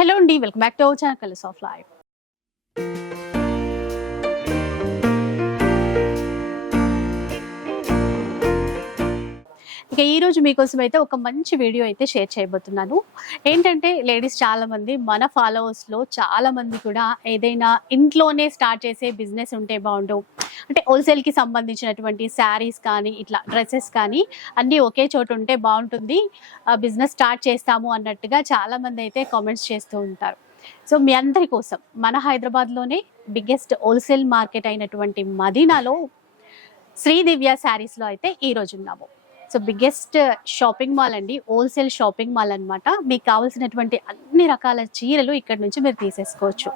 Hello అండి welcome back to our channel colours of life. ఇక ఈరోజు మీకోసం అయితే ఒక మంచి వీడియో అయితే షేర్ చేయబోతున్నాను. ఏంటంటే లేడీస్ చాలామంది మన ఫాలోవర్స్లో చాలామంది కూడా ఏదైనా ఇంట్లోనే స్టార్ట్ చేసే బిజినెస్ ఉంటే బాగుండు. అంటే హోల్సేల్కి సంబంధించినటువంటి శారీస్ కానీ ఇట్లా డ్రెస్సెస్ కానీ అన్నీ ఒకే చోట ఉంటే బాగుంటుంది. బిజినెస్ స్టార్ట్ చేస్తాము అన్నట్టుగా చాలామంది అయితే కామెంట్స్ చేస్తూ ఉంటారు. సో మీ అందరి కోసం మన హైదరాబాద్లోనే బిగ్గెస్ట్ హోల్సేల్ మార్కెట్ అయినటువంటి మదీనాలో శ్రీదివ్య శారీస్లో అయితే ఈ ఉన్నాము. సో బిగ్గెస్ట్ షాపింగ్ మాల్ అండి హోల్సేల్ షాపింగ్ మాల్ అనమాట మీకు కావాల్సినటువంటి అన్ని రకాల చీరలు ఇక్కడ నుంచి మీరు తీసేసుకోవచ్చు.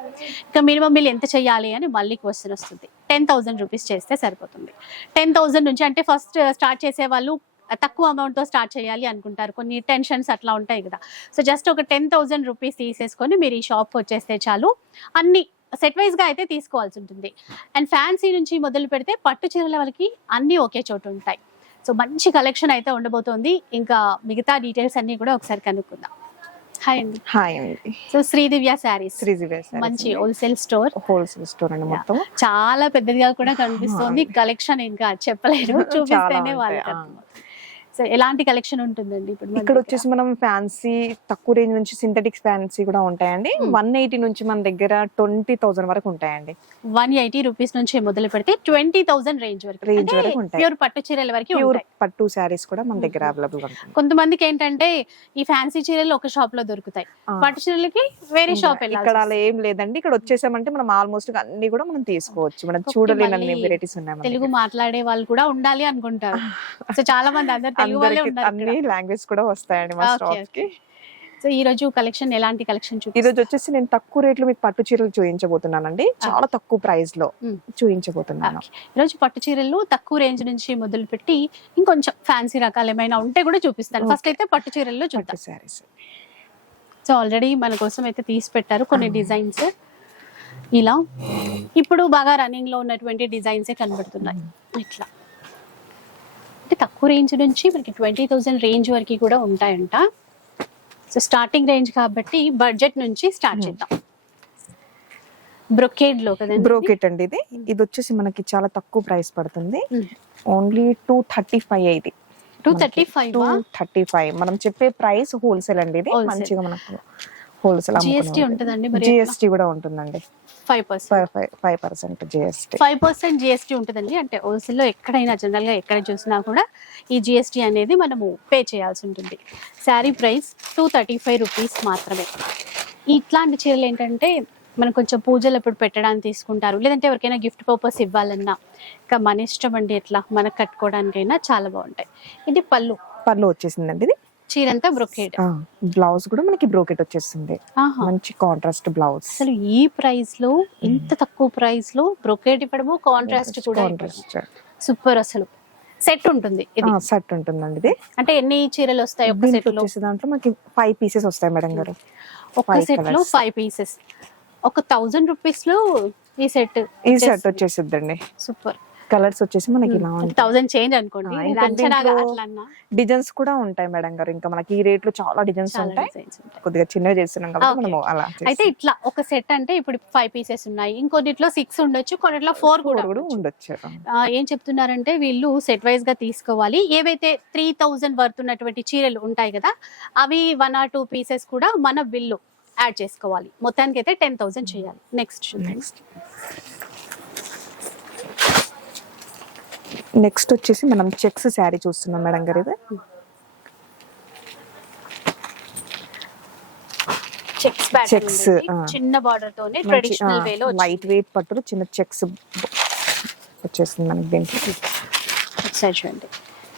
ఇక మినిమం బిల్ ఎంత చేయాలి అని మళ్ళీ క్వశ్చన్ వస్తుంది. టెన్ థౌసండ్ రూపీస్ చేస్తే సరిపోతుంది. టెన్ థౌసండ్ నుంచి అంటే ఫస్ట్ స్టార్ట్ చేసే వాళ్ళు తక్కువ అమౌంట్తో స్టార్ట్ చేయాలి అనుకుంటారు. కొన్ని టెన్షన్స్ అట్లా ఉంటాయి కదా. సో జస్ట్ ఒక టెన్ థౌసండ్ రూపీస్ తీసేసుకొని మీరు ఈ షాప్కి వచ్చేస్తే చాలు. అన్ని సెట్ వైజ్గా అయితే తీసుకోవాల్సి ఉంటుంది. అండ్ ఫ్యాన్సీ నుంచి మొదలు పెడితే పట్టు చీరల వాళ్ళకి అన్నీ ఒకే చోట ఉంటాయి. సో మంచి కలెక్షన్ అయితే ఉండబోతోంది. ఇంకా మిగతా డీటెయిల్స్ అన్ని కూడా ఒకసారి కనుక్కుందాం. హాయ్ అండి. హాయ్ అండి. సో శ్రీదివ్య శారీస్. శ్రీజీవే మంచి హోల్సేల్ స్టోర్ హోల్సేల్ స్టోర్ అండి మొత్తం. చాలా పెద్దదిగా కూడా కనిపిస్తుంది. కలెక్షన్ ఇంకా చెప్పలేరు. చూపిస్తేనే ఉంటాయి, ఎలాంటి కలెక్షన్ ఉంటుందండి ఇప్పుడు ఇక్కడ? వచ్చేసి మనం ఫ్యాన్సీ తక్కువ రేంజ్ నుంచి సింథటిక్ ఫ్యాన్సీ కూడా ఉంటాయండి Hmm. వన్ ఎయిటీ నుంచి మన దగ్గర ట్వంటీ థౌసండ్ వరకు ఉంటాయండి వన్ ఎయిటీ రూపీస్ నుంచి మొదలు పెడితే ట్వంటీ థౌసండ్ రేంజ్ వరకు Range వరకు ఉంటాయి. ప్యూర్ పట్టు చీరల వరకు ప్యూర్ పట్టు శారీస్ కూడా మన దగ్గర. అవైలబుల్ ఉంటుంది కొంతమందికి ఏంటంటే ఈ ఫ్యాన్సీ చీరలు ఒక షాప్లో దొరుకుతాయి. పట్టు చీరలకి వేరే షాప్ ఇక్కడ అలా ఏం లేదండి ఇక్కడ వచ్చేసామంటే మనం ఆల్మోస్ట్ అన్ని కూడా మనం తీసుకోవచ్చు మనం మళ్ళీ వెరైటీస్ ఉన్నాయి తెలుగు. మాట్లాడే వాళ్ళు కూడా ఉండాలి అనుకుంటారు సో చాలా మంది అందరు తెలుగు వాళ్ళే అందరికి ఉన్నారు అన్ని లాంగ్వేజ్ కూడా వస్తాయండి మా స్టాఫ్కి సో ఈ రోజు కలెక్షన్ ఎలాంటి కలెక్షన్ ఈ రోజు వచ్చేసి నేను తక్కువ రేట్లో మీకు పట్టు చీరలు చూపించబోతున్నానండి చాలా తక్కువ ప్రైస్లో. చూపించబోతున్నాను ఈ రోజు పట్టు చీరలు తక్కువ రేంజ్ నుంచి మొదలు పెట్టి ఇంకొంచెం ఫ్యాన్సీ రకాలు ఏమైనా ఉంటే కూడా చూపిస్తాను. ఫస్ట్ అయితే పట్టు చీరల్లో చూద్దాం. శారీస్. సో ఆల్రెడీ మన కోసం అయితే తీసి పెట్టారు కొన్ని. డిజైన్స్. ఇలా. ఇప్పుడు బాగా రన్నింగ్లో ఉన్నటువంటి డిజైన్స్ కనబడుతున్నాయి. ఇట్లా. అంటే తక్కువ రేంజ్ నుంచి మనకి ట్వంటీ థౌసండ్ రేంజ్ వరకు కూడా ఉంటాయంట. సో స్టార్టింగ్ రేంజ్ కాబట్టి బడ్జెట్ నుంచి స్టార్ట్ Hmm. చేద్దాం. బ్రొకేడ్లో కదండి బ్రోకెట్ అండి ఇది. ఇది వచ్చేసి మనకి చాలా తక్కువ ప్రైస్ పడుతుంది. ఓన్లీ టూ థర్టీ ఫైవ్ ఇది. Two thirty five two thirty five మనం చెప్పే ప్రైస్ హోల్సేల్ అండి ఇది. మంచిగా మనకు హోల్సేల్ జిఎస్టీ ఉంటుందండి జిఎస్టీ కూడా ఉంటుందండి. Five percent five percent GST five percent GST ఉంటుందండి. అంటే హోల్సేల్లో ఎక్కడైనా జనరల్గా ఎక్కడ చూసినా కూడా ఈ జిఎస్టీ అనేది మనము పే చేయాల్సి ఉంటుంది. Sari price two thirty five rupees మాత్రమే. ఇట్లాంటి చీరలు ఏంటంటే మనం కొంచెం పూజలు ఎప్పుడు పెట్టడానికి తీసుకుంటారు. లేదంటే ఎవరికైనా గిఫ్ట్ పర్పస్ ఇవ్వాలన్నా ఇంకా మన ఇష్టం అండి ఎట్లా? మనకు కట్టుకోవడానికైనా చాలా బాగుంటాయి. ఇది పళ్ళు. పళ్ళు వచ్చేసిందండి ఇది. చీరంతా బ్రొకేడ్. బ్లౌజ్ కూడా మనకి బ్రోకెట్ వచ్చేస్తుంది. మంచి కాంట్రాస్ట్ బ్లౌజ్. అసలు ఈ ప్రైస్లో ఇంత తక్కువ ప్రైస్లో బ్రొకేడ్ ఇవ్వడము కాంట్రాస్ట్ కూడా సూపర్ అసలు. సెట్ ఉంటుంది ఇది. సెట్ ఉంటుందండి ఇది. అంటే ఎన్ని చీరలు వస్తాయి ఒక సెట్లో? దాంట్లో మనకి ఫైవ్ పీసెస్ వస్తాయి మేడం గారు. ఒక సెట్లో. ఫైవ్ పీసెస్ ఒక థౌజండ్ రూపీస్లో ఈ సెట్ ఈ సెట్ వచ్చేసిద్దండి. సూపర్. కలర్స్ వచ్చేసి మనకి ఇలా థౌజండ్ చేంజ్ అనుకోండి. డిజైన్స్ కూడా ఉంటాయి మేడం గారు. ఇంకా మనకి ఈ రేట్లో చాలా డిజైన్స్ ఉంటాయి. కొద్దిగా చిన్నగా చేస్తున్నాం కాబట్టి. మనము అలా అయితే ఇట్లా ఒక సెట్ అంటే ఇప్పుడు ఫైవ్ పీసెస్ ఉన్నాయి. ఇంకొన్నిట్లో సిక్స్ ఉండొచ్చు కొన్నిట్లో ఫోర్ కూడా ఉండొచ్చు. ఏం చెప్తున్నారంటే వీళ్ళు సెట్ వైజ్గా తీసుకోవాలి. ఏవైతే త్రీ థౌజండ్ వర్త్ ఉన్నటువంటి చీరలు ఉంటాయి కదా అవి వన్ ఆర్ టూ పీసెస్ కూడా మన బిల్లు యాడ్ చేసుకోవాలి. మొత్తానికి అయితే టెన్ థౌసండ్ చేయాలి. నెక్స్ట్ నెక్స్ట్ నెక్స్ట్ వచ్చేసి మనం చెక్స్ శారీ చూస్తున్నాం మేడం గారు ఇది. చెక్స్. చిన్న బార్డర్ తోనే ట్రెడిషనల్ వేలో లైట్ వెయిట్ పట్టులు చిన్న చెక్స్ వచ్చేసింది మనకి దీంట్లో ఒకసారి చూడండి.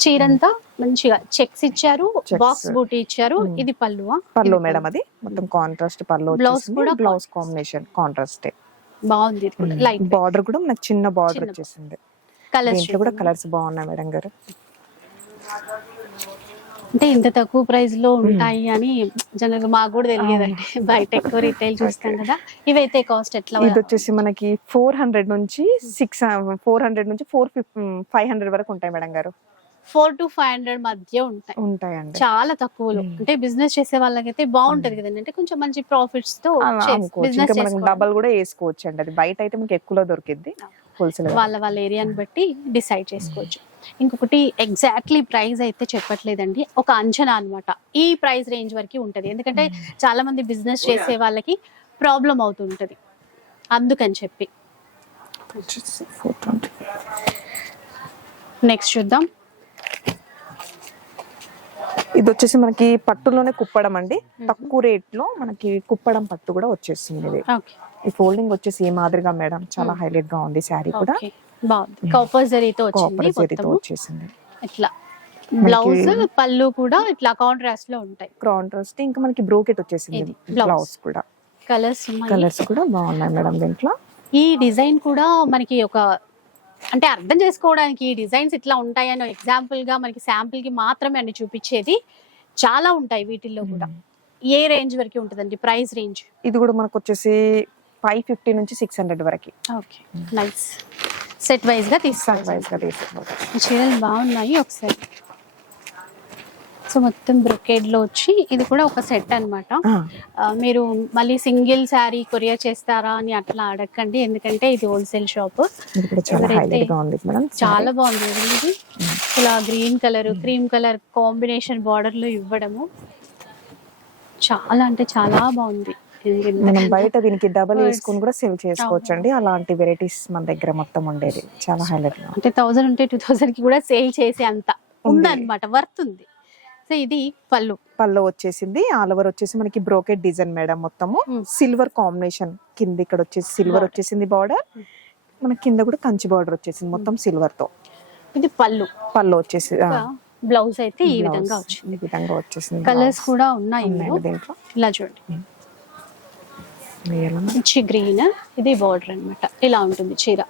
చీరంతా మంచిగా చెక్స్ ఇచ్చారు. బాక్స్ బూటీ ఇచ్చారు. ఇది పళ్ళువా? పర్లో మేడం అది. మొత్తం కాంట్రాస్ట్ పర్లో Blouse కూడా బ్లౌజ్ కాంబినేషన్ కాంట్రాస్ట్ బాగుంది. లైట్ బార్డర్ కూడా మనకి చిన్న బార్డర్ వచ్చేసింది. దీంట్లో కూడా కలర్స్ బాగున్నాయి మేడం గారు. అంటే ఇంత తక్కువ ప్రైస్లో ఉంటాయి అని జనరల్గా మాకు కూడా తెలియదండి బయట ఎక్కువ రీటైల్ చూస్తాం కదా. ఇవైతే కాస్ట్ ఎట్లా ఇది వచ్చేసి మనకి ఫోర్ హండ్రెడ్ నుంచి సిక్స్ ఫోర్ హండ్రెడ్ నుంచి ఫోర్ ఫైవ్ హండ్రెడ్ వరకు ఉంటాయి మేడం గారు. ఫోర్ టు ఫైవ్ హండ్రెడ్ మధ్య ఉంటాయి. ఉంటాయండి. చాలా తక్కువలో. మ్మ్. అంటే బిజినెస్ చేసే వాళ్ళకైతే బాగుంటది కదండి. అంటే కొంచెం మంచి ప్రాఫిట్స్తో బిజినెస్ డబల్ కూడా వేసుకోవచ్చు అండి అది బయట అయితే మీకు ఎక్కువలో దొరికిద్ది. హోల్సేల్ వాళ్ళ వాళ్ళ ఏరియాని బట్టి డిసైడ్ చేసుకోవచ్చు. ఇంకొకటి ఎగ్జాక్ట్లీ ప్రైస్ అయితే చెప్పట్లేదండి. ఒక అంచనా అన్నమాట. ఈ ప్రైస్ రేంజ్ వరకు ఉంటది. ఎందుకంటే చాలా మంది బిజినెస్ చేసే వాళ్ళకి ప్రాబ్లం అవుతుంటది. అందుకని చెప్పి. నెక్స్ట్ చూద్దాం. ఇది వచ్చేసి మనకి పట్టులోనే కుప్పడం అండి. తక్కువ రేట్లో మనకి కుప్పడం పట్టు కూడా వచ్చేస్తుంది ఇది. ఓకే ఈ ఫోల్డింగ్ వచ్చేసి ఈ మాదిరిగా మేడం చాలా హైలైట్గా ఉంది శారీ కూడా. బాగుంది. కాపర్ జరీతో వచ్చింది జరీతో వచ్చేసింది. ఇట్లా. బ్లౌజ్ పళ్ళు కూడా ఇట్లా కాంట్రాస్ట్లో ఉంటాయి. కాంట్రాస్ట్ ఇంకా మనకి బ్రోకెట్ వచ్చేసింది. బ్లౌజ్ కూడా. కలర్స్ కలర్స్ కూడా బాగున్నాయి మేడం దీంట్లో. ఈ డిజైన్ కూడా మనకి ఒక అంటే అర్థం చేసుకోవడానికి ఈ డిజైన్స్ ఇట్లా ఉంటాయని ఎగ్జాంపుల్గా మనకి శాంపుల్కి మాత్రమే అన్ని చూపించేది చాలా ఉంటాయి వీటిల్లో కూడా. ఏ రేంజ్ వరకు ఉంటుందండి? Price range? ఇది కూడా మనకు వచ్చేసి ఫైవ్ ఫిఫ్టీ నుంచి సిక్స్ హండ్రెడ్ వరకు. Okay nice. సెట్ వైజ్గా తీసుకోవాలి వైజ్గా చీరలు బాగున్నాయి ఒకసారి. సో మొత్తం బ్రొకేడ్లో వచ్చి ఇది కూడా ఒక సెట్ అన్నమాట. ఆ, మీరు మళ్ళీ సింగిల్ శారీ కొరియర్ చేస్తారా అని అట్లా అడగండి ఎందుకంటే ఇది హోల్సేల్ షాప్ చాలా బాగుంది. ఇది ఇలా green colour cream colour combination బార్డర్లో ఇవ్వడము చాలా అంటే చాలా బాగుంది. మనం బయట దీనికి డబల్. వేసుకుని కూడా సేల్ చేసుకోవచ్చు అండి అలాంటి వెరైటీస్ మన దగ్గర మొత్తం ఉండేది. చాలా హైలైట్. అంటే థౌసండ్ ఉంటే టూ థౌసండ్కి కూడా సేల్ చేసే అంత ఉంది. ఉందన్నమాట. వర్త్ ఉంది. సో ఇది పళ్ళు. పళ్ళు వచ్చేసింది. ఆల్ ఓవర్ వచ్చేసి మనకి బ్రోకెట్ డిజైన్ మేడం మొత్తము. Hmm. సిల్వర్ కాంబినేషన్ కింద ఇక్కడ వచ్చేసి సిల్వర్. వచ్చేసింది బార్డర్ మన కింద కూడా కంచి బార్డర్ వచ్చేసింది మొత్తం సిల్వర్తో. ఇది పళ్ళు. పళ్ళు వచ్చేసి బ్లౌజ్ అయితే ఈ విధంగా వచ్చింది. ఈ విధంగా వచ్చేసింది కలర్స్. కూడా ఉన్నాయి. దీంట్లో. ఇలా చూడండి? మంచి గ్రీన్ ఇది బార్డర్ అన్నమాట. ఇలా ఉంటుంది చీర.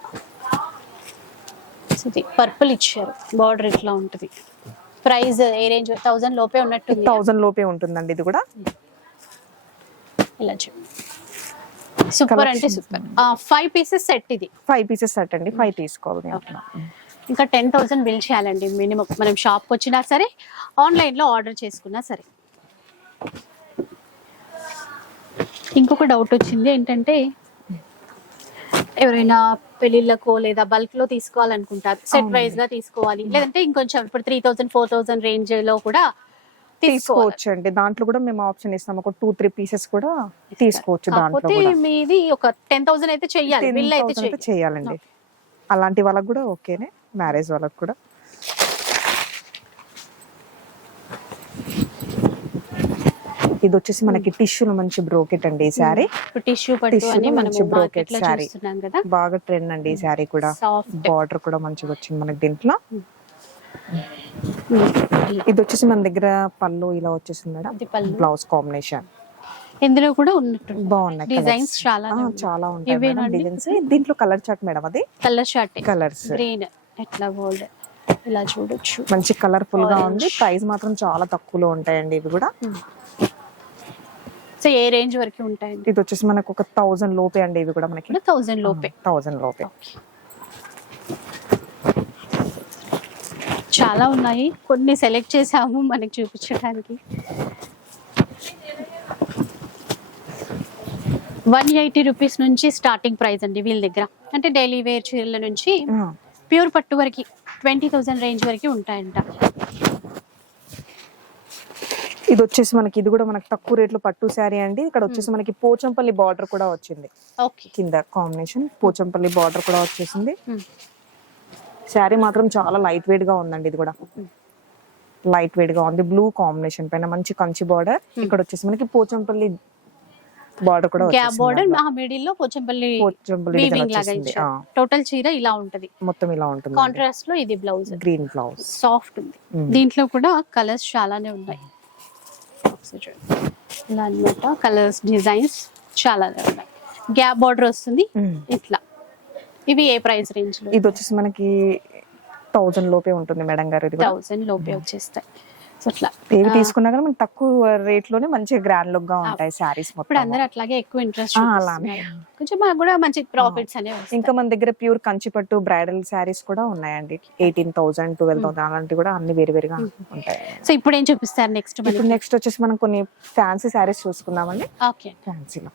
ఇది పర్పుల్ ఇచ్చారు. బార్డర్ ఇట్లా ఉంటుంది. ప్రైస్ ఏ రేంజ్ థౌసండ్ లోపే ఉన్నట్టుంది థౌజండ్ లోపే ఉంటుందండి ఇది కూడా? ఇలా సూపర్ అంటే సూపర్ ఫైవ్ పీసెస్ సెట్ ఇది. ఫైవ్ పీసెస్ సెట్ అండి. ఫైవ్ తీసుకోవాలి దీంట్లో ఇంకా టెన్ థౌసండ్ బిల్ చేయాలండి మినిమం మనం షాప్కి వచ్చినా సరే ఆన్లైన్లో ఆర్డర్ చేసుకున్నా సరే. ఇంకొక డౌట్ వచ్చింది ఏంటంటే ఎవరైనా పెళ్ళిళ్ళకో లేదా బల్క్లో తీసుకోవాలనుకుంటారు సెట్. వైజ్గా తీసుకోవాలి. లేదంటే ఇంకొంచెం ఇప్పుడు త్రీ థౌసండ్ ఫోర్ థౌసండ్ రేంజ్లో కూడా తీసుకోవచ్చు అండి దాంట్లో కూడా మేము ఆప్షన్ ఇస్తాం. ఒక టూ త్రీ పీసెస్ కూడా తీసుకోవచ్చు దాంట్లో కాకపోతే మీది ఒక టెన్ థౌసండ్ అయితే చెయ్యాలి బిల్ అయితే 10,000 అయితే చెయ్యాలి చేయాలండి. అలాంటి వాళ్ళకి కూడా ఓకేనే. మ్యారేజ్ వాళ్ళకి కూడా. ఇది వచ్చేసి మనకి టిష్యూలో మంచి బ్రోకెట్ అండి ఈ శారీ. ఇప్పుడు టిష్యూ మంచి. చూస్తున్నాం కదా? బాగా ట్రెండ్ అండి ఈ శారీ కూడా. సాఫ్ట్ బార్డర్ కూడా మంచిగా వచ్చింది మనకి దీంట్లో. ఇది వచ్చేసి మన దగ్గర పళ్ళు ఇలా వచ్చేసింది మేడం. బ్లౌజ్ కాంబినేషన్ ఇందులో కూడా ఉన్నట్టు బాగున్నాయి డిజైన్స్. చాలా చాలా ఉంటాయి? డిజైన్స్ దీంట్లో కలర్ చాట్ మేడం అది? కలర్ షర్ట్ కలర్స్ గ్రీన్ ఎట్లా గోల్డ్ ఇలా చూడొచ్చు. మంచి కలర్ఫుల్గా. ఉంది. ప్రైస్ మాత్రం చాలా తక్కువలో ఉంటాయండి ఇవి కూడా. సో ఏ రేంజ్ వరకు ఉంటాయండి? ఇది వచ్చేసి మనకు ఒక థౌజండ్ లోపే అండి ఇవి కూడా మనకి. థౌజండ్ లోపే. థౌజండ్ లోపే. చాలా ఉన్నాయి. కొన్ని సెలెక్ట్ చేసాము మనకి చూపించడానికి. వన్ ఎయిటీ రూపీస్ నుంచి స్టార్టింగ్ ప్రైస్ అండి వీళ్ళ దగ్గర. అంటే డైలీ వేర్ చీరల నుంచి ప్యూర్ పట్టు వరకు ట్వంటీ థౌసండ్ రేంజ్ వరకు ఉంటాయంట. ఇది వచ్చేసి మనకి ఇది కూడా మనకి తక్కువ రేట్లో పట్టు శారీ అండి. ఇక్కడ వచ్చేసి మనకి పోచంపల్లి బార్డర్ కూడా వచ్చింది. ఓకే. కింద కాంబినేషన్ పోచంపల్లి బార్డర్ కూడా వచ్చేసింది. శారీ మాత్రం చాలా లైట్ వెయిట్గా ఉందండి ఇది కూడా. లైట్ వెయిట్గా ఉంది. బ్లూ కాంబినేషన్ పైన మంచి కంచి బార్డర్ ఇక్కడ వచ్చేసి మనకి పోచంపల్లి బార్డర్ కూడా గ్యాప్ బోర్డర్ మిడిల్లో పోచంపల్లి పోచంపల్లి టోటల్ చీర ఇలా ఉంటది. మొత్తం ఇలా ఉంటుంది. కాంట్రాస్ట్లో ఇది బ్లౌజ్ గ్రీన్ బ్లౌజ్ సాఫ్ట్ ఉంది. దీంట్లో కూడా కలర్స్ చాలానే ఉన్నాయి. ఇలా అన్నమాట కలర్స్ డిజైన్స్ చాలానే ఉన్నాయి. గ్యాప్ బార్డర్ వస్తుంది. ఇట్లా. ఇవి ఏ ప్రైస్ రేంజ్లో? ఇది వచ్చేసి మనకి థౌజండ్ లోపే ఉంటుంది మేడం గారు థౌసండ్ లోపే వచ్చేస్తాయి. సో అట్లా. ఏవి తీసుకున్నా కానీ మనకి తక్కువ రేట్లోనే మంచిగా గ్రాండ్ లుక్గా ఉంటాయి శారీస్ ఇప్పుడు అందరూ అట్లాగే ఎక్కువ ఇంట్రెస్ట్ అలానే. కొంచెం మాకు కూడా మంచి ప్రాఫిట్స్ అనేవి. ఇంకా మన దగ్గర ప్యూర్ కంచిపట్టు బ్రైడల్ శారీస్ కూడా ఉన్నాయండి. ఎయిటీన్ థౌసండ్ ట్వెల్వ్ థౌసండ్ అలాంటివి కూడా అన్ని వేరు వేరుగా ఉంటాయి. సో ఇప్పుడు ఏం చూపిస్తారు నెక్స్ట్ ఇప్పుడు నెక్స్ట్ వచ్చేసి మనం కొన్ని ఫ్యాన్సీ శారీస్ చూసుకుందామండి. ఓకే. ఫ్యాన్సీలో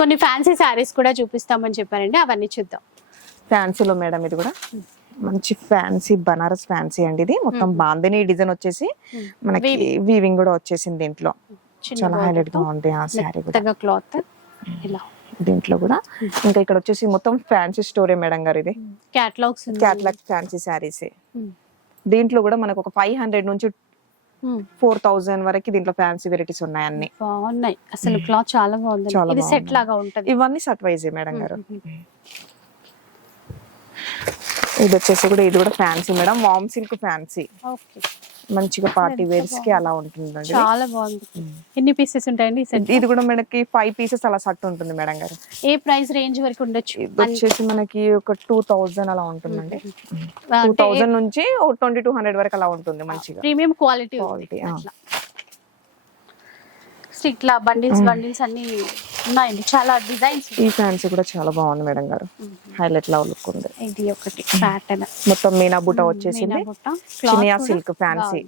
కొన్ని ఫ్యాన్సీ శారీస్ కూడా చూపిస్తామని చెప్పారండి. అవన్నీ చూద్దాం. ఫ్యాన్సీలో మేడం ఇది కూడా. మంచి ఫ్యాన్సీ బనారస్ ఫ్యాన్సీ అండి ఇది. మొత్తం బాందిని డిజైన్ వచ్చేసి మనకి వీవింగ్ కూడా వచ్చేసింది దీంట్లో. చాలా హైలైట్గా ఉంది ఆ శారీ కూడా. క్లాత్. ఇలా. దీంట్లో కూడా. ఇంకా ఇక్కడ వచ్చేసి మొత్తం ఫ్యాన్సీ స్టోరే మేడం గారు ఇది. క్యాటలాగ్స్ క్యాట్లాగ్ ఫ్యాన్సీ శారీస్ దీంట్లో కూడా మనకు ఒక ఫైవ్ హండ్రెడ్ నుంచి ఫోర్ థౌజండ్ వరకు దీంట్లో ఫ్యాన్సీ వెరైటీస్ ఉన్నాయి అన్ని. బాగున్నాయి. అసలు క్లాత్ చాలా బాగుంది. ఇది సెట్. లాగా ఉంటది. ఇవన్నీ సట్ వైజే మేడం గారు. ఇది వచ్చేసి కూడా ఇది కూడా fancy madam. Warm silk fancy మంచిగా పార్టీ వేర్స్కి అలా ఉంటుందండి. చాలా బాగుంది. ఎన్ని పీసెస్ ఉంటాయండి ఇది కూడా మనకి ఫైవ్ పీసెస్ అలా సట్ ఉంటుంది మేడం గారు. ఏ ప్రైస్ రేంజ్ వరకు ఉండొచ్చు? ఇది వచ్చేసి మనకి ఒక టూ థౌజండ్ అలా ఉంటుందండి. టూ థౌజండ్ నుంచి ట్వంటీ టూ హండ్రెడ్ వరకు అలా ఉంటుంది మంచిగా. ప్రీమియం క్వాలిటీ సో ఇట్లా బండిల్స్ బండిల్స్ అన్ని ఉన్నాయండి. చాలా డిజైన్స్ ఈ ఫ్యాన్సీ కూడా చాలా బాగుంది మేడం గారు. హైలైట్ లా లుక్ ఉంది. ఇది ఒకటి ప్యాటర్న్. మొత్తం మీనా బుట్ట వచ్చేసింది. చినియా సిల్క్ ఫ్యాన్సీ.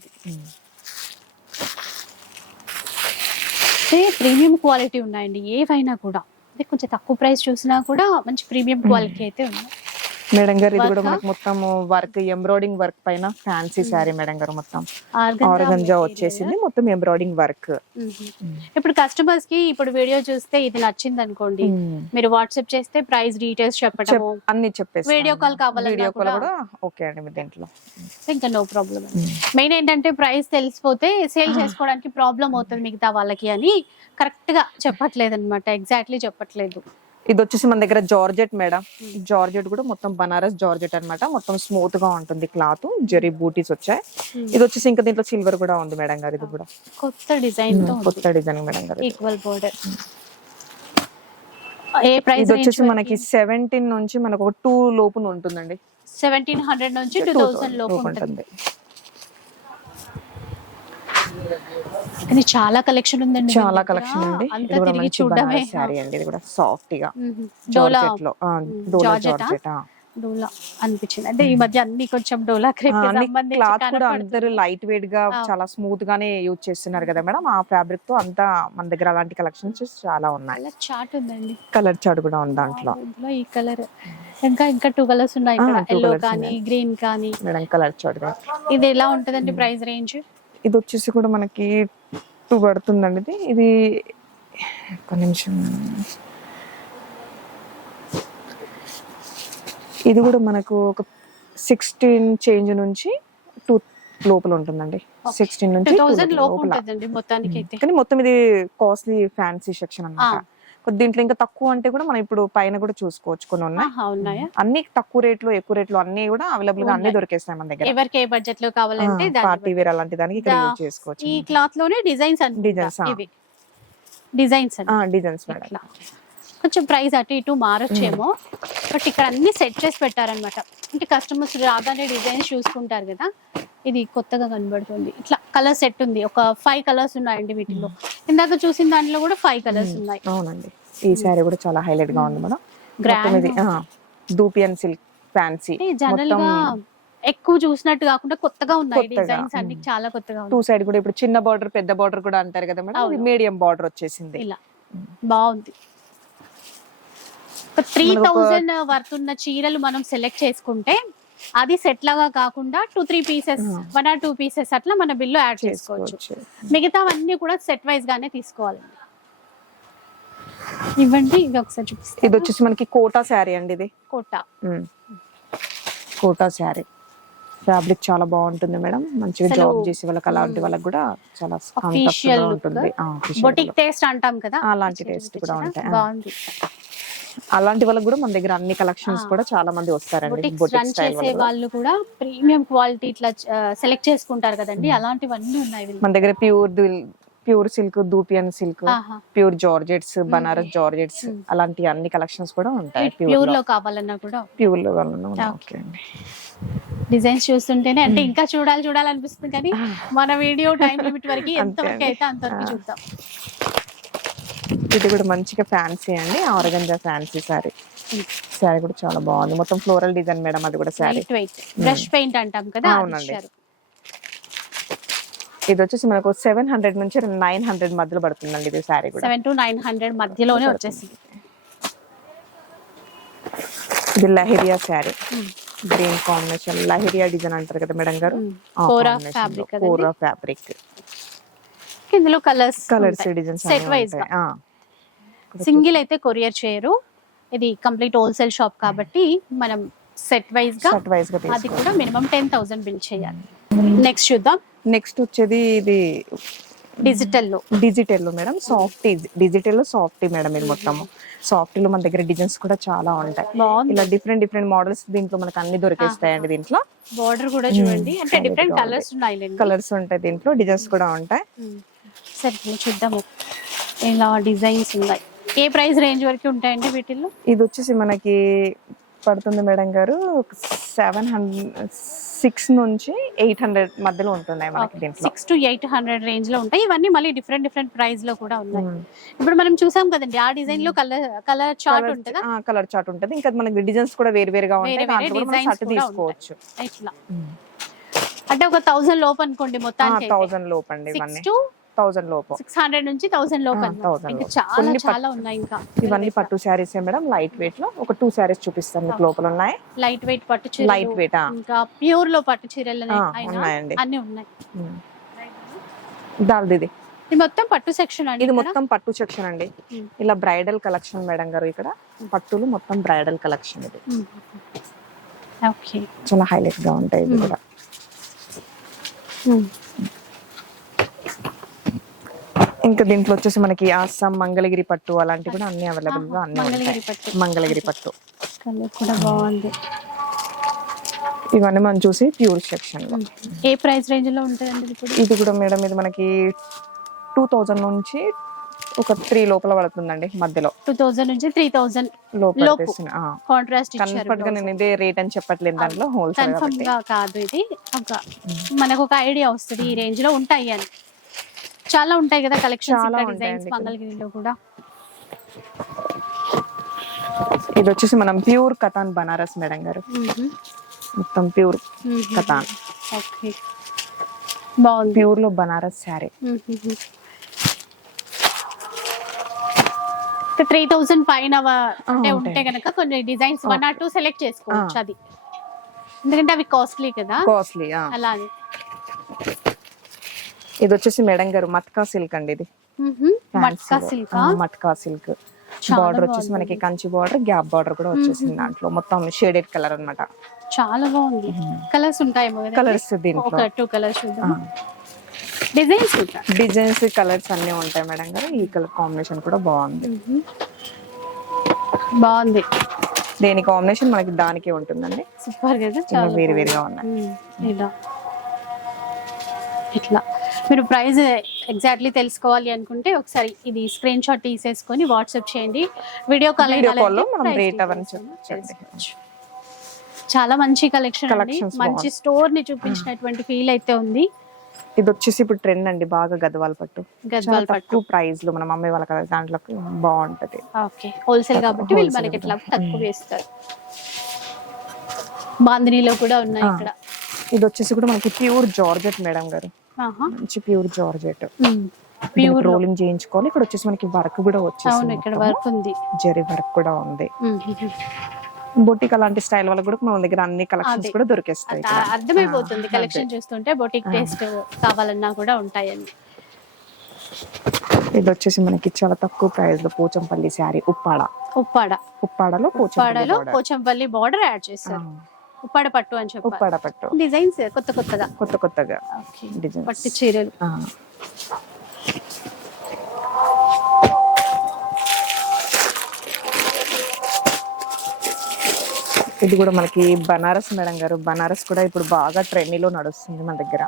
ప్రీమియం క్వాలిటీ ఉన్నాయండి. ఏవైనా కూడా. కొంచెం తక్కువ ప్రైస్ చూసినా కూడా మంచి ప్రీమియం క్వాలిటీ అయితే ఉంది. మేడం గారు ఇది కూడా? మనకి మొత్తం వర్క్ ఎంబ్రాయిడింగ్ వర్క్ పైన ఫ్యాన్సీ శారీ మేడం గారు మొత్తం ఆర్గంజా. వచ్చేసింది మొత్తం ఎంబ్రాయిడింగ్ వర్క్. ఇప్పుడు కస్టమర్స్కి ఇప్పుడు వీడియో చూస్తే ఇది నచ్చింది అనుకోండి మీరు వాట్సాప్ చేస్తే ప్రైస్ డీటెయిల్స్ చెప్పడము అన్ని చెప్పేసి Video call కావాలన్నా వీడియో కాల్ కూడా? కూడా ఓకే అండి మీ దీంట్లో ఇంకా నో ప్రాబ్లం మెయిన్ ఏంటంటే ప్రైస్ తెలిసిపోతే సేల్ చేసుకోవడానికి ప్రాబ్లం అవుతుంది మిగతా వాళ్ళకి అని కరెక్ట్గా చెప్పట్లేదు అనమాట ఎగ్జాక్ట్లీ చెప్పట్లేదు ఇది వచ్చేసి మన దగ్గర జార్జెట్ మేడం. జార్జెట్ కూడా మొత్తం బనారస్ జార్జెట్ అన్నమాట. మొత్తం స్మూత్గా ఉంటుంది క్లాత్. జరీ బూటీస్ వచ్చాయి. ఇది వచ్చేసి ఇంకా దీంట్లో సిల్వర్ కూడా ఉంది మేడం గారు ఇది కూడా. కొత్త డిజైన్తో కొత్త డిజైన్ మేడం గారు. ఈక్వల్ బోర్డర్ ఏ ప్రైస్ ఇది వచ్చేసి మనకి సెవెంటీన్ నుంచి మనకు ఒక టూ లోపున ఉంటుందండి. సెవెంటీన్ హండ్రెడ్ నుంచి టూ థౌసండ్ లోపు ఉంటుంది. కానీ చాలా కలెక్షన్ ఉందండి చాలా. కలెక్షన్ అంతా తిరిగి మంచి చూడడమే. శారీ అండి. ఇది కూడా సాఫ్ట్గా. డోలా. డోలా జార్జెటా? అనిపించింది. అంటే ఈ మధ్య అన్ని కొంచెం డోలా క్రేప్ క్లాత్ కూడా. అందరూ లైట్ వెయిట్గా చాలా స్మూత్ గానే యూజ్ చేస్తున్నారు కదా మేడం. ఆ ఫ్యాబ్రిక్తో అంతా మన దగ్గర అలాంటి కలెక్షన్స్ చాలా ఉన్నాయి. చార్ట్ ఉందండి. కలర్ చార్ట్ కూడా ఉంది దాంట్లో. ఈ కలర్ ఇంకా ఇంకా టూ కలర్స్ ఉన్నాయి ఎల్లో కానీ గ్రీన్ కానీ. మేడం కలర్ చార్ట్ కూడా. ఇది ఎలా ఉంటదండి ప్రైస్ రేంజ్ ఇది వచ్చేసి కూడా మనకి టూ పడుతుందండి ఇది. ఇది ఒక నిమిషం. ఇది కూడా మనకు ఒక సిక్స్టీన్ చేంజ్ నుంచి టూ లోపల ఉంటుందండి. సిక్స్టీన్ నుంచి కానీ మొత్తం ఇది కాస్ట్లీ ఫ్యాన్సీ సెక్షన్ అన్నమాట. కొద్ది దీంట్లో ఇంకా తక్కువ అంటే కూడా మనం ఇప్పుడు పైన కూడా చూసుకోవచ్చు కొన్ని ఉన్నాయి. అన్ని తక్కువ రేట్లో ఎక్కువ రేట్లో అన్ని కూడా అవైలబుల్గా అన్ని దొరికేస్తాయి మన దగ్గర. ఎవరికి ఏ బడ్జెట్లో కావాలంటే పార్టీ వేర్ అలాంటి దానికి ఇక్కడ యూజ్ చేసుకోవచ్చు ఈ క్లాత్లోనే డిజైన్స్ డిజైన్స్ అండి డిజైన్స్ మేడం. కొంచెం ప్రైస్ అటు ఇటు మారొచ్చేమో. బట్ ఇక్కడ అన్ని సెట్ చేసి పెట్టారనమాట అంటే కస్టమర్స్ రాగానే డిజైన్స్ చూసుకుంటారు కదా. ఇది కొత్తగా కనబడుతుంది. ఇట్లా కలర్ సెట్ ఉంది. ఒక ఫైవ్ కలర్స్ ఉన్నాయండి వీటిలో. ఇందాక చూసిన దాంట్లో కూడా ఫైవ్ కలర్స్ ఉన్నాయి. అవునండి. ఈ శారీ కూడా చాలా హైలైట్గా ఉంది మేడం. మొత్తం ఇది దూపియన్ సిల్క్ ఫ్యాన్సీ గా ఎక్కువ చూసినట్టు కాకుండా కొత్తగా ఉన్నాయి డిజైన్స్ అన్ని చాలా కొత్తగా టూ సైడ్ కూడా ఇప్పుడు చిన్న బార్డర్ పెద్ద బార్డర్ కూడా అంటారు కదా మేడం మీడియం బార్డర్ వచ్చేసింది. ఇలా. బాగుంది. త్రీ థౌజండ్ వర్త్ ఉన్న చీరలు మనం సెలెక్ట్ చేసుకుంటే అది సెట్ లాగా కాకుండా two three pieces one or two pieces అట్లా మన బిల్లు యాడ్ చేసుకోవచ్చు. చేసుకోవచ్చు. మిగతావన్నీ కూడా సెట్ వైజ్ గానే తీసుకోవాలండి. ఇవ్వండి ఇది ఒకసారి ఇది చూపిస్తాను వచ్చేసి మనకి కోటా శారీ అండి ఇది. కోట. కోటా శారీ. ఫ్యాబ్రిక్ చాలా బాగుంటుంది మేడం. మంచిగా జాబ్ చేసే వాళ్ళకి అలాంటి వాళ్ళకి కూడా చాలా ఉంటుంది. బొటిక్. టేస్ట్ అంటాం కదా? అలాంటి టేస్ట్ కూడా ఉంటాయి. బాగుంది. అలాంటి వాళ్ళకి కూడా మన దగ్గర అన్ని కలెక్షన్స్ కూడా చాలా మంది వస్తారండి. బొటిక్ రన్ చేసే వాళ్ళు కూడా. ప్రీమియం క్వాలిటీ ఇట్లా సెలెక్ట్ చేసుకుంటారు కదండి. అలాంటివన్నీ ఉన్నాయి మన దగ్గర pure pure silk dupion silk. Pure georgettes Banaras georgettes అలాంటి అన్ని కలెక్షన్స్ కూడా ఉంటాయి ప్యూర్లో కావాలన్నా కూడా ప్యూర్లో ఓకే. అండి. డిజైన్స్ చూస్తుంటేనే అంటే ఇంకా చూడాలి చూడాలనిపిస్తుంది కానీ మన వీడియో టైం లిమిట్ వరకు ఎంత వరకు అయితే అంతవరకు చూద్దాం. ఇది కూడా మంచిగా ఫ్యాన్సీ అండి ఆరగంజా ఫ్యాన్సీ శారీ. శారీ కూడా చాలా బాగుంది. మొత్తం ఫ్లోరల్ డిజైన్ మేడం అది కూడా వెయిట్ బ్రష్ పెయింట్ అంటాం కదా అవునండి. ఇది వచ్చేసి మనకు సెవెన్ హండ్రెడ్ నుంచి నైన్ హండ్రెడ్ మధ్యలో పడుతుందండి ఇది శారీ కూడా. సెవెన్ టు నైన్ హండ్రెడ్ మధ్యలోనే వచ్చేసింది. ఇది lehariya sari green combination lehariya design అంటారు కదా మేడం గారు? Mm. కదండి? కోరా ఫ్యాబ్రిక్ ఇందులో colours colours designs set wise single అయితే కొరియర్ చేయరు. ఇది కంప్లీట్ హోల్సేల్ షాప్ కాబట్టి మనం సెట్ వైజ్గా వైజ్గా అది కూడా మినిమం టెన్ థౌసండ్ బిల్ చేయాలి. నెక్స్ట్ చూద్దాం. నెక్స్ట్ వచ్చేది ఇది డిజిటల్లో డిజిటల్లో మేడం సాఫ్ట్ డిజిటల్లో సాఫ్ట్ మేడం ఇది మొత్తం సాఫ్ట్లో మన దగ్గర డిజైన్స్ కూడా చాలా ఉంటాయి. ఇలా డిఫరెంట్ డిఫరెంట్ మోడల్స్ దీంట్లో మనకు అన్ని దొరికేస్తాయండి దీంట్లో. బార్డర్ కూడా చూడండి. అంటే డిఫరెంట్. కలర్స్ ఉన్నాయి కలర్స్ ఉంటాయి దీంట్లో డిజైన్స్ కూడా ఉంటాయి. సరే చూద్దాము. ఇలా డిజైన్స్ ఉన్నాయి. ఏ ప్రైస్ రేంజ్ వరకు ఉంటాయండి వీటిల్లో? ఇది వచ్చేసి మనకి పడుతుంది మేడం గారు. సెవెన్ హండ్రెడ్ సిక్స్ నుంచి ఎయిట్ హండ్రెడ్ మధ్యలో ఉంటున్నాయి మనకి దీంట్లో. సిక్స్ టు ఎయిట్ హండ్రెడ్ రేంజ్లో ఉంటాయి. ఇవన్నీ మళ్ళీ డిఫరెంట్ డిఫరెంట్ ప్రైస్లో కూడా ఉన్నాయి. ఇప్పుడు మనం చూసాం కదండి ఆ డిజైన్లో కలర్ కలర్ చార్ట్ ఉంటుందా? కలర్ చార్ట్ ఉంటుంది. ఇంకా మనకి డిజైన్స్ కూడా వేరు వేరుగా ఉంటాయి. తీసుకోవచ్చు. ఇట్లా. అంటే ఒక థౌసండ్ లోపు అనుకోండి మొత్తానికి థౌసండ్ లోపు అండి థౌసండ్ లోపు సిక్స్ హండ్రెడ్ నుంచి థౌసండ్ లోపు ఆ, అన్నమాట. 1000 ఇంకా. చాలా చాలా ఉన్నాయి ఇంకా ఇవన్నీ పట్టు శారీస్ మేడం లైట్ వెయిట్లో ఒక టూ శారీస్ చూపిస్తాను మీకు లోపల ఉన్నాయి లైట్ వెయిట్ పట్టు చీరలు లైట్ వెయిట్ ఇంకా ప్యూర్లో పట్టు చీరలు ఉన్నాయండి. అన్ని ఉన్నాయి దాల్ది ఇది ఇది మొత్తం పట్టు సెక్షన్ అండి ఇది. మొత్తం పట్టు సెక్షన్ అండి. ఇలా బ్రైడల్ కలెక్షన్ మేడం గారు ఇక్కడ పట్టులు మొత్తం బ్రైడల్ కలెక్షన్ ఇది. ఓకే చాలా హైలైట్గా ఉంటాయి ఇది. కూడా. ఇంకా దీంట్లో వచ్చేసి మనకి ఆసాం మంగళగిరి పట్టు అలాంటివి కూడా అన్ని అవైలబుల్గా అన్ని మంగళగిరి పట్టు. మంగళగిరి పట్టు. కలర్ కూడా బాగుంది. ఇవన్నీ మనం చూసి ప్యూర్ సెక్షన్లో. ఏ ప్రైస్ రేంజ్లో ఉంటుందండి ఇప్పుడు? ఇది కూడా మేడం ఇది మనకి టూ థౌజండ్ నుంచి ఒక త్రీ లోపల పడుతుందండి మధ్యలో. టూ థౌసండ్ నుంచి త్రీ థౌసండ్ లోపల. కాంట్రాస్ట్ కన్ఫర్ట్గా నేను ఇదే రేట్ అని చెప్పట్లేదు దాంట్లో హోల్సేల్ కన్ఫర్మ్ కాబట్టి గా కాదు ఇది. ఒక మనకు ఒక ఐడియా వస్తుంది ఈ రేంజ్లో ఉంటాయి అని. చాలా ఉంటాయి కదా కలెక్షన్స్ డిజైన్స్. మంగళగిరిలో కూడా. ఇది వచ్చేసి మనం ప్యూర్ కథాన్ బనారస్ మేడం గారు. మొత్తం ప్యూర్. కథాన్. ఓకే. బాగుంది. ప్యూర్లో బనారస్ శారీ. త్రీ థౌసండ్ పైన అంటే. ఉంటే కనుక కొన్ని designs one or two select చేసుకోవచ్చు. అది. ఎందుకంటే అవి కాస్ట్లీ కదా. కాస్ట్లీ అలా అని ఇది వచ్చేసి మేడం గారు మత్కా సిల్క్ అండి ఇది. Matka. Silk matka silk. Border వచ్చేసి. మనకి కంచి బార్డర్ గ్యాప్ బార్డర్ కూడా వచ్చేసింది దాంట్లో. మొత్తం షేడెడ్ కలర్ అన్నమాట. చాలా బాగుంది. కలర్స్ ఉంటాయేమో కదా కలర్స్ దీంట్లో. టూ కలర్స్ డిజైన్స్ ఉంటాయి? డిజైన్స్ కలర్స్ అన్ని ఉంటాయి మేడం గారు. ఈ కలర్ కాంబినేషన్ కూడా బాగుంది. బాగుంది. దేని కాంబినేషన్ మనకి దానికే ఉంటుందండి. సూపర్ కదా చాలా వేరు. వేరుగా ఉన్నాయి. ఇట్లా. మీరు ప్రైస్ ఎగ్జాక్ట్లీ తెలుసుకోవాలి అనుకుంటే ఒకసారి ఇది స్క్రీన్ షాట్ తీసేసుకొని వాట్సాప్ చేయండి. Video call. చాలా మంచి కలెక్షన్ అండి. మంచి. స్టోర్ని చూపించినటువంటి ఫీల్ అయితే ఉంది. ఇది వచ్చేసి ఇప్పుడు ట్రెండ్ అండి. బాగా గద్వాల పట్టు. గద్వాల్ పట్టు. ప్రైస్లో మనం అమ్మే వాళ్ళ దాంట్లో బాగుంటది. ఓకే. హోల్సేల్ కాబట్టి వీళ్ళు మనకి ఇట్లా తక్కువ వేస్తారు. బాందినీలో కూడా ఉన్నాయి. ఇక్కడ. ఇది వచ్చేసి కూడా మనకి ప్యూర్ జార్జెట్ మేడం గారు. మంచి ప్యూర్ జార్జెట్. ప్యూర్ రోలింగ్ చేయించుకోవాలి. ఇక్కడ వచ్చేసి మనకి వర్క్ కూడా అవును వచ్చేసి ఇక్కడ వర్క్ ఉంది. జరీ వర్క్ కూడా ఉంది. బొటిక్ అలాంటి స్టైల్ వాళ్ళకి కూడా మన దగ్గర అన్ని కలెక్షన్స్. కూడా దొరికేస్తాయి. అర్థమైపోతుంది కలెక్షన్ చూస్తుంటే బొటిక్ టేస్ట్ కావాలన్నా కూడా ఉంటాయండి ఇది వచ్చేసి మనకి చాలా తక్కువ ప్రైస్లో పోచంపల్లి శారీ ఉప్పాడ. ఉప్పాడ. ఉప్పాడలో ఉప్పాడలో. పోచంపల్లి బార్డర్ యాడ్ చేశారు. ఉప్పాడ పట్టు అని చెప్పారు. ఉప్పాడ పట్టు డిజైన్స్ కొత్త కొత్తగా. కొత్త కొత్తగా. ఓకే. డిజైన్స్. పట్టు చీరలు. ఇది కూడా మనకి బనారస్ మేడం గారు బనారస్ కూడా ఇప్పుడు బాగా ట్రెండీలో నడుస్తుంది మన దగ్గర.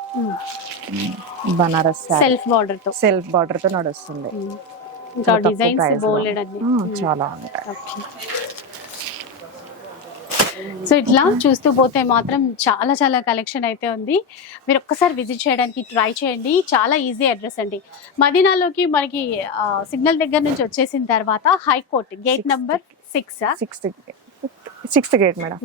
బనారస్ సెల్ఫ్ బార్డర్తో. సెల్ఫ్ బార్డర్తో నడుస్తుంది. ఇంకా చాలా డిజైన్స్ ఉంటాయి. సో ఇట్లా చూస్తూ పోతే మాత్రం చాలా చాలా కలెక్షన్ అయితే ఉంది. మీరు ఒక్కసారి విజిట్ చేయడానికి ట్రై చేయండి. చాలా ఈజీ అడ్రస్ అండి. మదీనాలోకి మనకి సిగ్నల్ దగ్గర నుంచి వచ్చేసిన తర్వాత high court gate number six sixth sixth gate madam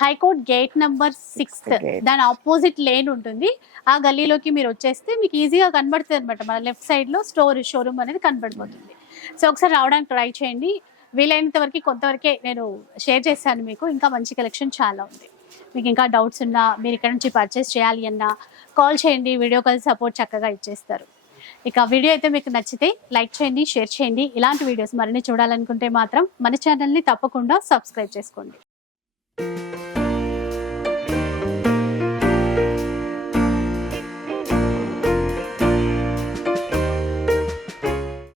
high court gate number sixth. దాని ఆపోజిట్ లేన్ ఉంటుంది. ఆ గల్లీలోకి మీరు వచ్చేస్తే మీకు ఈజీగా కనబడుతుంది అనమాట మన లెఫ్ట్ సైడ్లో స్టోర్ షోరూమ్ అనేది కనబడిపోతుంది. సో ఒకసారి రావడానికి ట్రై చేయండి. వీలైనంత వరకు కొంతవరకే నేను షేర్ చేశాను మీకు. ఇంకా మంచి కలెక్షన్ చాలా ఉంది. మీకు ఇంకా డౌట్స్ ఉన్నా మీరు ఇక్కడ నుంచి పర్చేస్ చేయాలి అన్నా కాల్ చేయండి వీడియో కాల్ సపోర్ట్ చక్కగా ఇచ్చేస్తారు. ఇక వీడియో అయితే మీకు నచ్చితే లైక్ చేయండి షేర్ చేయండి. ఇలాంటి వీడియోస్ మరిన్ని చూడాలనుకుంటే మాత్రం మన ఛానల్ని తప్పకుండా సబ్స్క్రైబ్ చేసుకోండి.